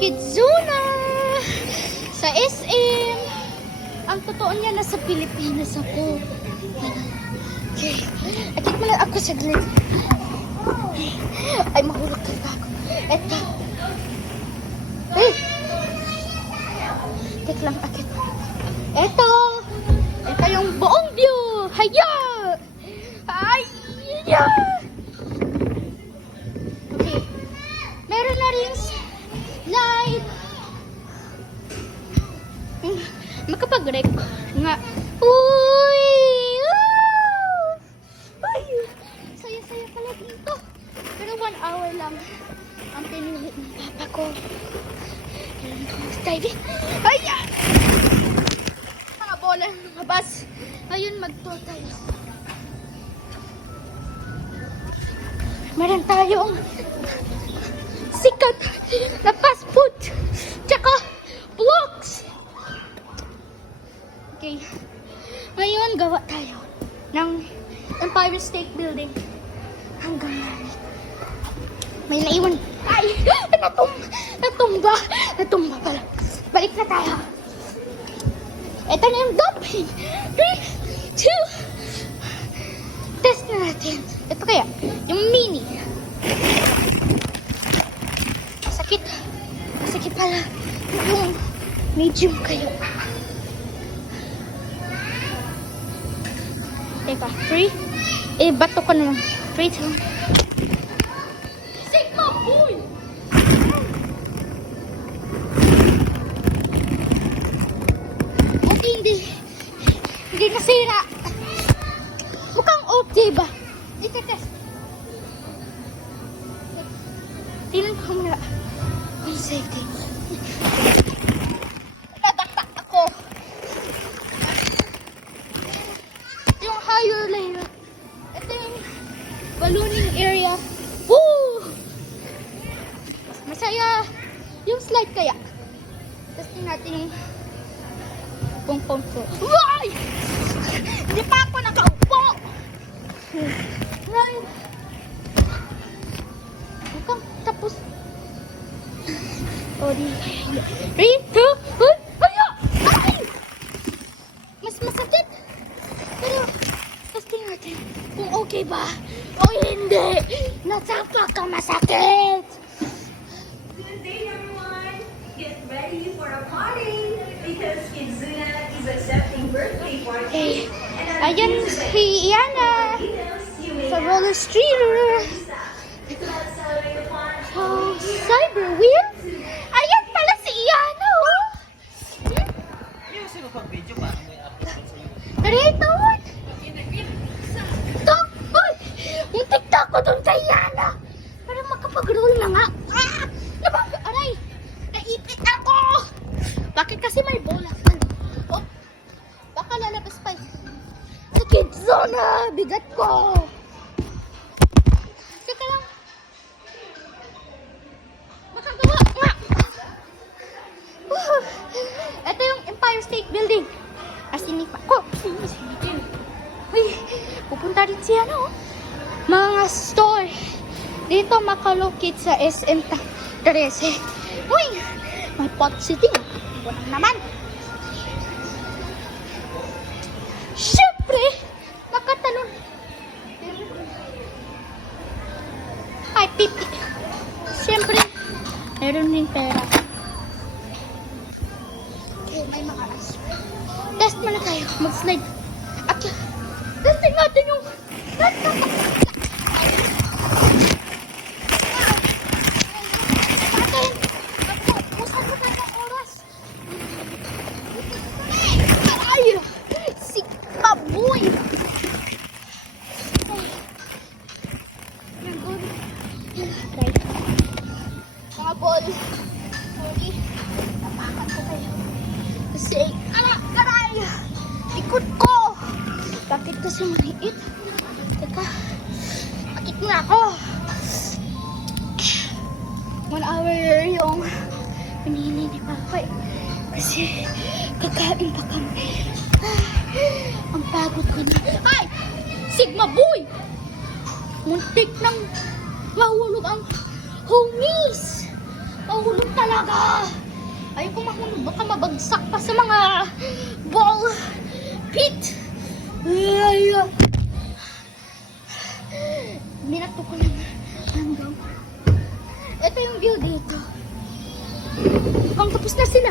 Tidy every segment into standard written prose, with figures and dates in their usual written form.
Kidzuna sa SM. Ang totoo niya, nasa Pilipinas ako. Okay. Akit mo lang ako saglit. Ay, mahulog ka ako. Eto. Ay! Tek lang, akit. Eto! Ito yung buong view! Haya! Ay! Yeah! Okay. Meron na rin light. Makapag-rec nga. Uy! Ay! Saya-saya pala dito. Pero 1 hour lang ang pinili ng papa ko. Kailan ko mag-diving? Ay! Mga bola ng lumabas. Ngayon mag-tour tayo. Meron tayong sikat na fast food. Tsaka vlogs. Okay. Ngayon gawa tayo ng Empire State Building. Hanggang namin. May naiwan. Ay! Natumba pala. Balik na tayo. Ito na yung dumping. 3, 2. Test na natin. Ito kaya, yung mini. Masakit. Masakit pala. Yung medium kayo. Teka, 3. Bato ko na lang. 3, 2. Sigma, boy! Okay, hindi nasira. Mukhang okay ba? Ika-test. Tingnan ko muna kung safety. Nadaktak ako. Yung higher layer. Ito yung ballooning area. Woo! Masaya yung slide kaya. Testing natin yung pong-pong ko. Why? Hindi pa ako nakaupo. Ay. Mukhang tapos. O, di. 3, 2, 1. Ay! Ay! Mas masakit. Pero, testing natin kung okay ba o hindi. Nasapa ka masakit. Good day, everyone. Get ready for a party because Kidzuna is accepting birthday party. Okay. Ayan si Iana sa roller streamer. Oh, cyber wheel? Ayan pala si Iana, oh. Narito. Takot! Yung tiktok ko dun kay Iana. Pero makapag-roll na nga. Ah! Aray! Naipit ako! Bakit kasi may bola? Oh, baka lalabas pa eh. Sa Kidzuna! Bigat ko! Teka lang. Makagawa nga! Ito yung Empire State Building. Asinig pa ko. Uy, pupunta rin siya, no? Mga store. Dito makalokit sa SM 13. Uy, may pot city. Walang naman. Siyempre, nakatalon. Ay, 50. Siyempre, meron din pera. Okay, may mga aso. Test muna tayo. Mag-slide. At testing natin yung... Kasi, karay! Ikot ko! Bakit kasi maliit? Teka, akit nga ako. 1 hour yung pinili ni Papa eh. Kasi, kakain pa kami. Ang pagod ko na. Ay! Sigma boy! Muntik nang mahulog ang homies! Mahulog Ayaw ko mahulog. Baka mabagsak pa sa mga ball pit. Ay, binato ko lang hanggang. Ito yung view dito. Mukhang tapos na sila.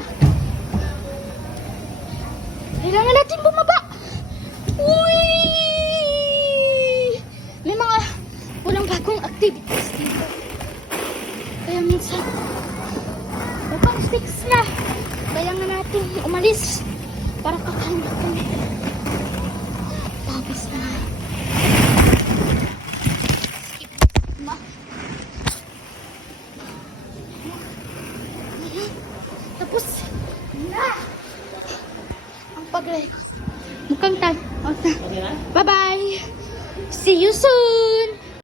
Kailangan natin bumaba. Uy! May mga walang bagong activities dito. Kaya minsan, upang sticks na. Kailangan natin umalis para kakain kami. Tapos na. Ma. Tapos na. Ang pag-rest. Mukhang time. Bye-bye. See you soon.